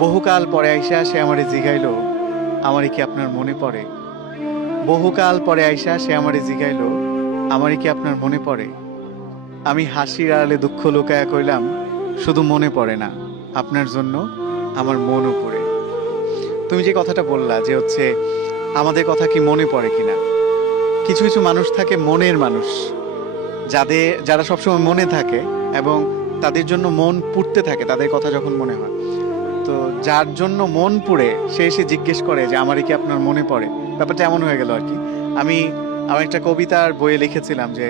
বহুকাল পরে আইসা সে আমারে জিগাইলো, আমারে কি আপনার মনে পড়ে? বহুকাল পরে আইসা সে আমারে জিগাইলো, আমারে কি আপনার মনে পড়ে? আমি হাসির আড়ালে দুঃখ লুকায়া কইলাম, শুধু মনে পড়ে না, আপনার জন্য আমার মনও পড়ে। তুমি যে কথাটা বললা যে হচ্ছে আমাদের কথা কি মনে পড়ে কিনা, কিছু কিছু মানুষ থাকে মনের মানুষ, যারা সবসময় মনে থাকে এবং তাদের জন্য মন পুড়তে থাকে তাদের কথা যখন মনে হয়। তো যার জন্য মন পুড়ে সে এসে জিজ্ঞেস করে যে আমারই কি আপনার মনে পড়ে, ব্যাপারটা এমন হয়ে গেল আর কি। আমি আমার একটা কবিতার বইয়ে লিখেছিলাম যে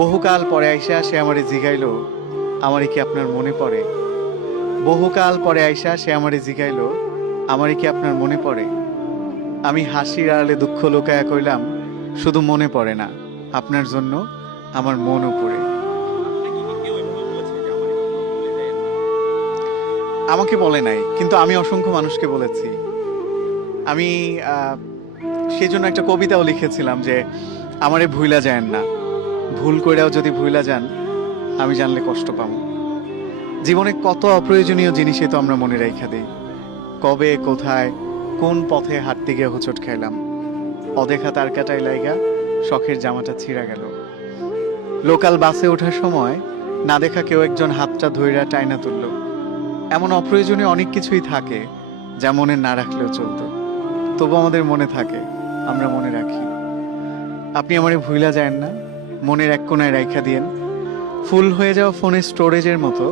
বহুকাল পরে আইসা সে আমারে জিগাইলো, আমারই কি আপনার মনে পড়ে? বহুকাল পরে আইসা সে আমারে জিগাইলো, আমারই কি আপনার মনে পড়ে? আমি হাসির আড়ালে দুঃখ লুকায়া কইলাম, শুধু মনে পড়ে না, আপনার জন্য আমার মনও পড়ে। আমাকে বলে নাই, কিন্তু আমি অসংখ্য মানুষকে বলেছি। আমি সেই জন্য একটা কবিতাও লিখেছিলাম যে আমারে ভুইলা যায়েন না, ভুল কইরাও যদি ভুইলা যান আমি জানলে কষ্ট পাবো। জীবনে কত অপ্রয়োজনীয় জিনিসই তো আমরা মনে রাইখা দিই। কবে, কোথায়, কোন পথে হাঁটতে গিয়ে হোঁচট খাইলাম, অদেখা তার কাটাই লাইগা শখের জামাটা ছিঁড়া গেল। লোকাল বাসে ওঠার সময় না দেখা কেউ একজন হাতটা ধইরা টাইনা তুললো। এমন অপ্রয়োজনীয় অনেক কিছুই থাকে যা মনে না রাখলেও চলতো, তবু আমাদের মনে থাকে, আমরা মনে রাখি। আপনি আমারে ভুইলা যায়েন না, মনের এক কোণায় রাইখা দিয়েন। ফুল হয়ে যাওয়া ফোনের স্টোরেজের মতো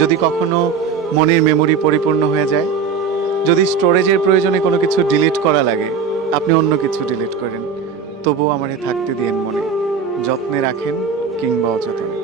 যদি কখনো মনের মেমরি পরিপূর্ণ হয়ে যায়, যদি স্টোরেজের প্রয়োজনে কোনো কিছু ডিলিট করা লাগে, আপনি অন্য কিছু ডিলিট করেন, তবুও আমারে থাকতে দিয়েন মনে, যত্নে রাখেন কিংবা অযত্নে।